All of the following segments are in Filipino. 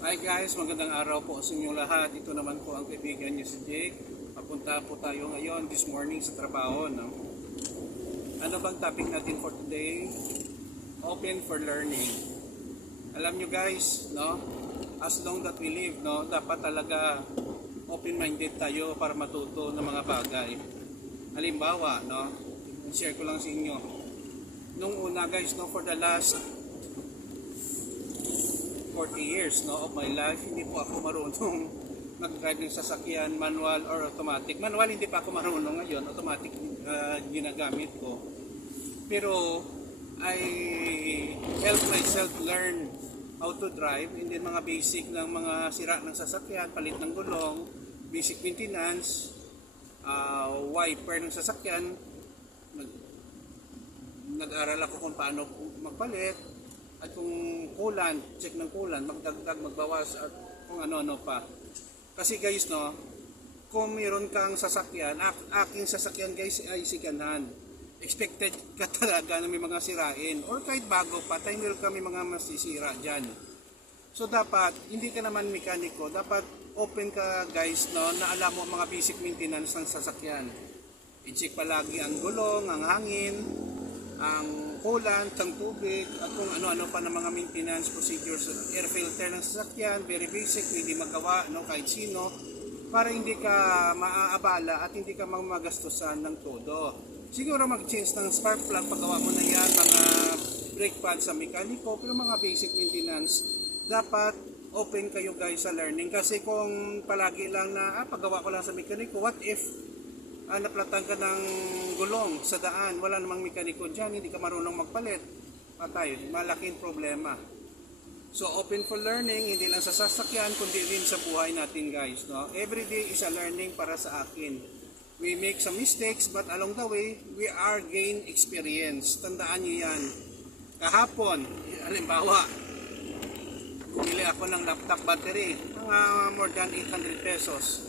Hi guys, magandang araw po sa inyong lahat. Ito naman po ang kaibigan niyo si Jake. Papunta po tayo ngayon this morning sa trabaho. No? Ano bang topic natin for today? Open for learning. Alam nyo guys, no? As long that we live, no, dapat talaga open-minded tayo para matuto ng mga bagay. Halimbawa, no, share ko lang sa inyo. Nung una guys, no, for the last 40 years no, of my life, hindi po ako marunong mag-drive ng sasakyan, manual or automatic. Manual hindi pa ako marunong ngayon, automatic ginagamit ko. Pero I help myself learn how to drive, and then mga basic ng mga sira ng sasakyan, palit ng gulong, basic maintenance, wiper ng sasakyan. Nag-aral ako kung paano magpalit, at kung coolant, check ng coolant, magdagdag, magbawas, at kung ano-ano pa. Kasi guys, no, kung mayroon kang sasakyan, aking sasakyan guys ay second hand. Expected ka talaga na may mga sirain. Or kahit bago pa, time will kami mga masisira dyan. So dapat, hindi ka naman mekaniko, dapat open ka guys, no, na alam mo mga basic maintenance ng sasakyan. I-check palagi ang gulong, ang hangin, ang coolant, ang tubig, at kung ano-ano pa ng mga maintenance procedures, air filter ng sasakyan, very basic, hindi magawa, no, kahit sino, para hindi ka maaabala at hindi ka magastusan ng todo. Siguro mag-change ng spark plug, paggawa mo na yan, mga brake pads sa mekaniko, pero mga basic maintenance, dapat open kayo guys sa learning. Kasi kung palagi lang na, paggawa ko lang sa mekaniko, what if naplatan ka ng gulong sa daan, wala namang mekaniko dyan, hindi ka marunong magpalit, patay, malaking problema. So open for learning, hindi lang sa sasakyan, kundi rin sa buhay natin guys, no? Every day is a learning para sa akin. We make some mistakes, but along the way, we are gain experience. Tandaan nyo yan. Kahapon, halimbawa, bumili ako ng laptop battery, more than 800 pesos.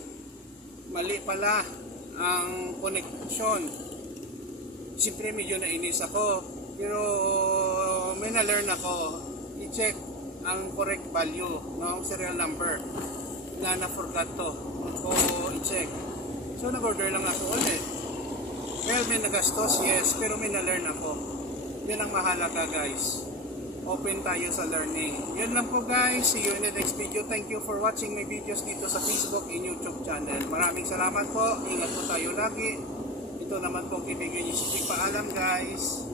Mali pala ang connection. Siyempre medyo nainis ako, pero may na-learn ako. I-check ang correct value ng serial number na na-forgot to. So i-check. So nag-order lang ako ulit. Well, may nagastos, yes, pero may na-learn ako. Yan ang mahalaga guys. Open tayo sa learning. Yun lang po guys. See you in the next video. Thank you for watching my videos dito sa Facebook and YouTube channel. Maraming salamat po. Ingat po tayo lagi. Ito naman po kaibigan niyo si Paalam guys.